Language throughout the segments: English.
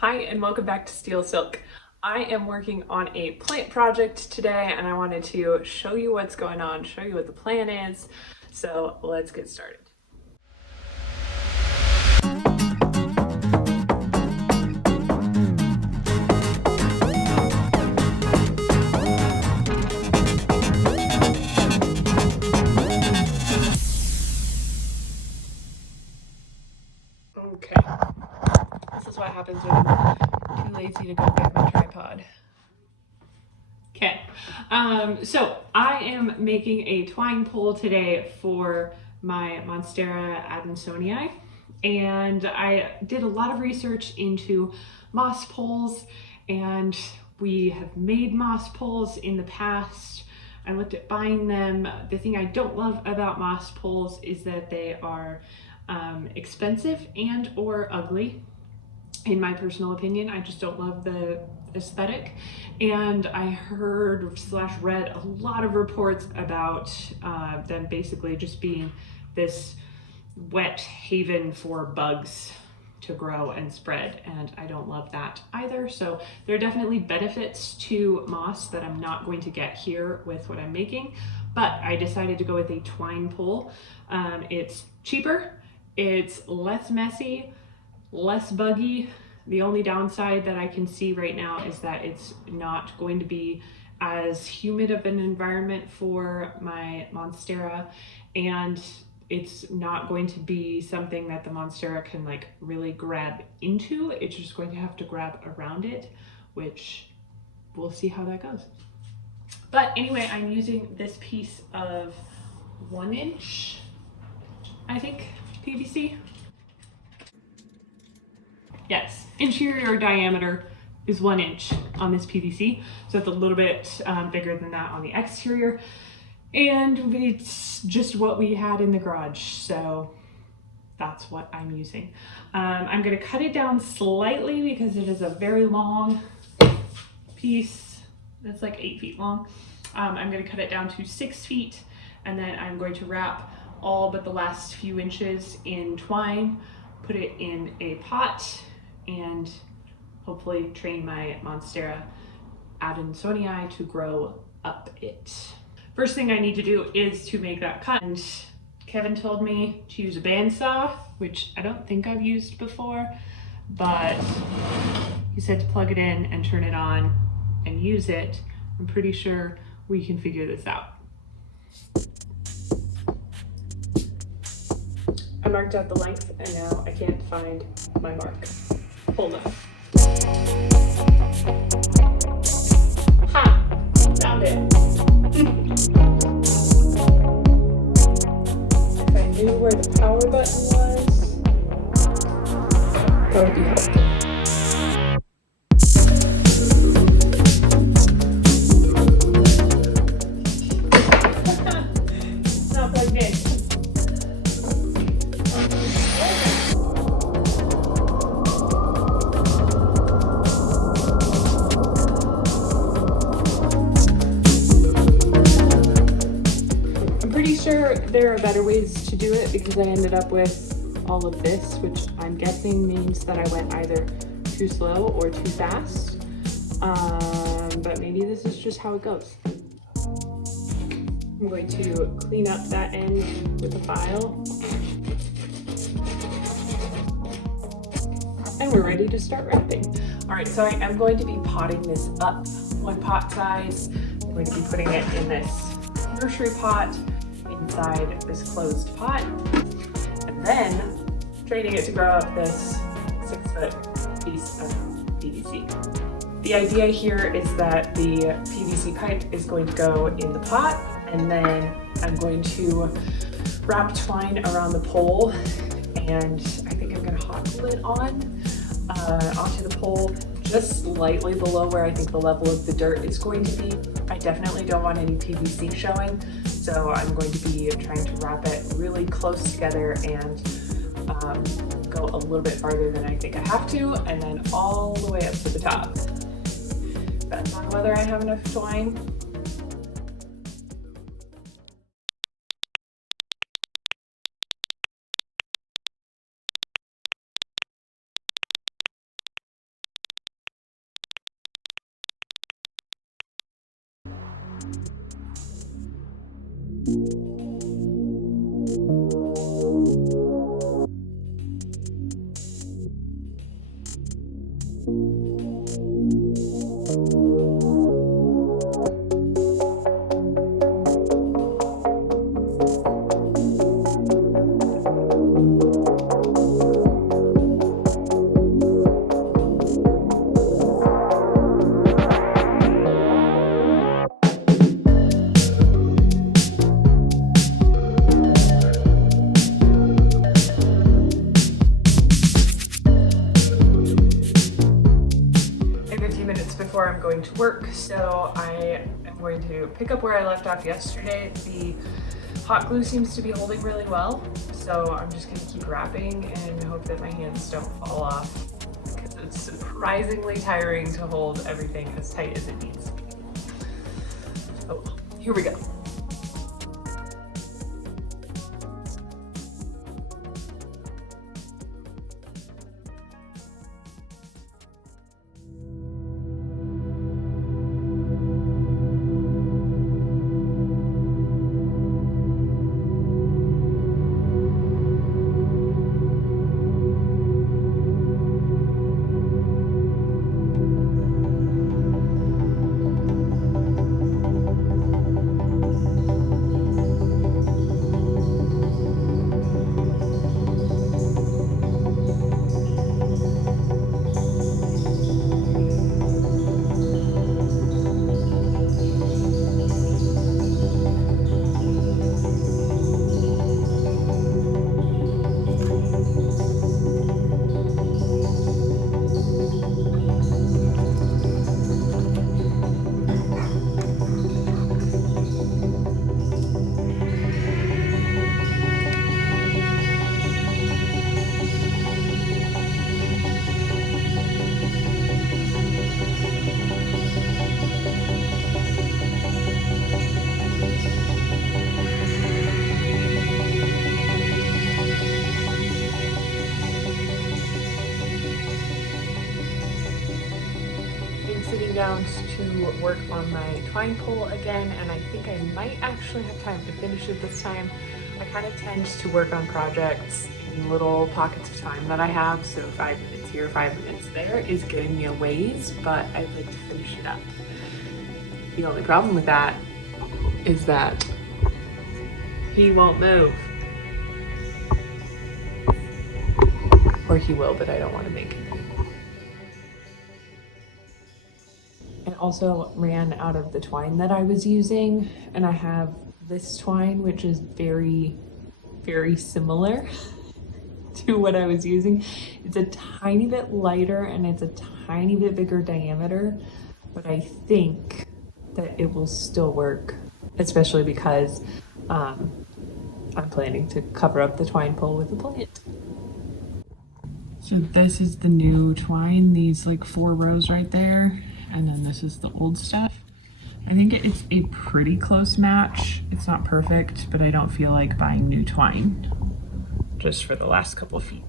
Hi and welcome back to Steel Silk. I am working on a plant project today and I wanted to show you what's going on, show you what the plan is. So let's get started. Okay, this is what happens when I'm too lazy to go get my tripod. Okay, so I am making a twine pole today for my Monstera Adansonii, and I did a lot of research into moss poles, and we have made moss poles in the past. I looked at buying them. The thing I don't love about moss poles is that they are expensive and or ugly. In my personal opinion, I just don't love the aesthetic. And I heard / read a lot of reports about them basically just being this wet haven for bugs to grow and spread, and I don't love that either. So there are definitely benefits to moss that I'm not going to get here with what I'm making, but I decided to go with a twine pole. It's cheaper, it's less messy, less buggy. The only downside that I can see right now is that it's not going to be as humid of an environment for my Monstera, and it's not going to be something that the Monstera can like really grab into. It's just going to have to grab around it, which we'll see how that goes. But anyway, I'm using this piece of 1-inch, I think, PVC. Yes, interior diameter is 1 inch on this PVC, so it's a little bit bigger than that on the exterior, and it's just what we had in the garage, so that's what I'm using. I'm going to cut it down slightly because it is a very long piece. It's like 8 feet long. I'm going to cut it down to 6 feet, and then I'm going to wrap all but the last few inches in twine, put it in a pot, and hopefully train my Monstera Adansonii to grow up it. First thing I need to do is to make that cut. And Kevin told me to use a bandsaw, which I don't think I've used before, but he said to plug it in and turn it on and use it. I'm pretty sure we can figure this out. I marked out the length and now I can't find my mark. Hold on. Ha! Found it. If I knew where the power button was, that would be helpful. It's not plugged in. Sure, there are better ways to do it because I ended up with all of this, which I'm guessing means that I went either too slow or too fast, but maybe this is just how it goes. I'm going to clean up that end with a file, and we're ready to start wrapping. All right, so I am going to be potting this up one pot size. I'm going to be putting it in this nursery pot inside this closed pot, and then training it to grow up this 6-foot piece of PVC. The idea here is that the PVC pipe is going to go in the pot, and then I'm going to wrap twine around the pole, and I think I'm going to hot glue it on onto the pole just slightly below where I think the level of the dirt is going to be. I definitely don't want any PVC showing, so I'm going to be trying to wrap it really close together and go a little bit farther than I think I have to, and then all the way up to the top. Depends on whether I have enough twine. Before I'm going to work, so I am going to pick up where I left off yesterday. The hot glue seems to be holding really well, so I'm just going to keep wrapping and hope that my hands don't fall off, because it's surprisingly tiring to hold everything as tight as it needs to be. Oh, here we go. Sitting down to work on my twine pole again, and I think I might actually have time to finish it this time. I kind of tend to work on projects in little pockets of time that I have, so 5 minutes here, 5 minutes there is getting me a ways, but I'd like to finish it up. The only problem with that is that he won't move. Or he will, but I don't want to make him. I also ran out of the twine that I was using, and I have this twine, which is very, very similar to what I was using. It's a tiny bit lighter and it's a tiny bit bigger diameter, but I think that it will still work, especially because I'm planning to cover up the twine pole with a plant. So this is the new twine, these like 4 rows right there. And then this is the old stuff. I think it's a pretty close match. It's not perfect, but I don't feel like buying new twine just for the last couple of feet.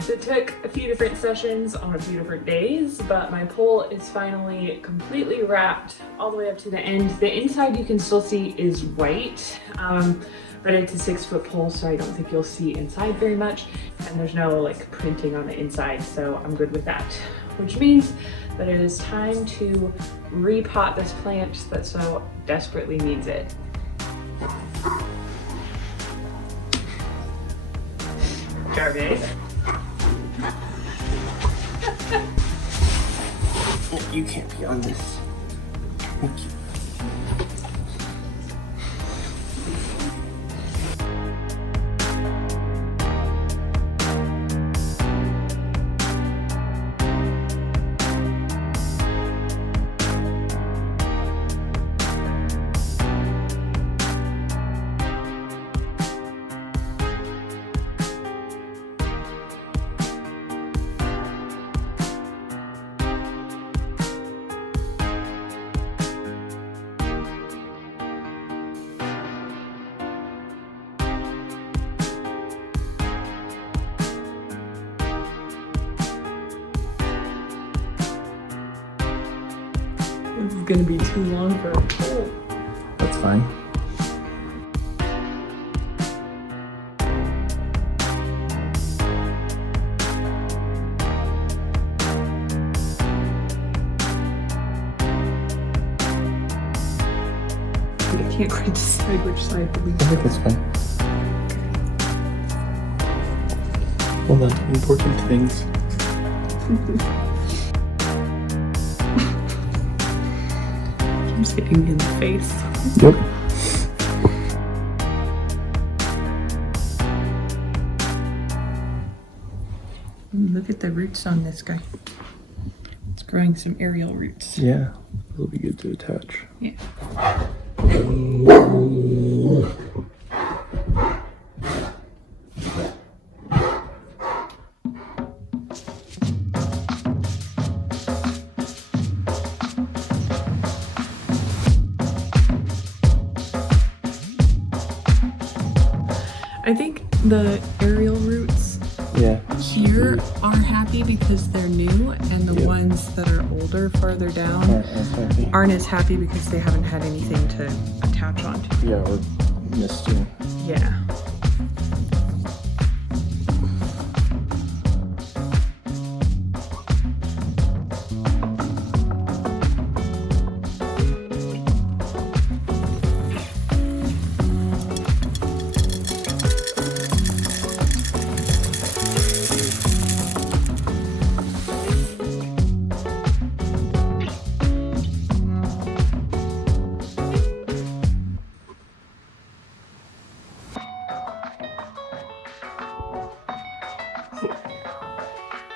So it took a few different sessions on a few different days, but my pole is finally completely wrapped all the way up to the end. The inside you can still see is white, but it's a 6-foot pole, so I don't think you'll see inside very much. And there's no like printing on the inside, so I'm good with that. Which means that it is time to repot this plant that so desperately needs it. Jarvis. You can't be on this. Thank you. gonna be too long for a pole. That's fine. I can't quite decide which side to be. I think that's fine. Hold on, important things. Keeps hitting me in the face. Yep. Look at the roots on this guy. It's growing some aerial roots. Yeah, it'll be good to attach. Yeah. I think the aerial roots here are happy because they're new, and the ones that are older farther down aren't as happy because they haven't had anything to attach onto. Yeah, or misting. Yeah.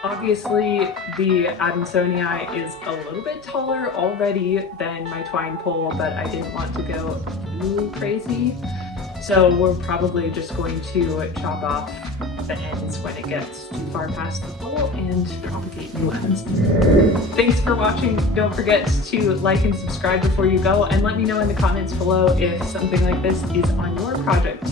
Obviously, the Adansonii is a little bit taller already than my twine pole, but I didn't want to go too crazy. So we're probably just going to chop off the ends when it gets too far past the pole and propagate new ends. Thanks for watching. Don't forget to like and subscribe before you go, and let me know in the comments below if something like this is on your project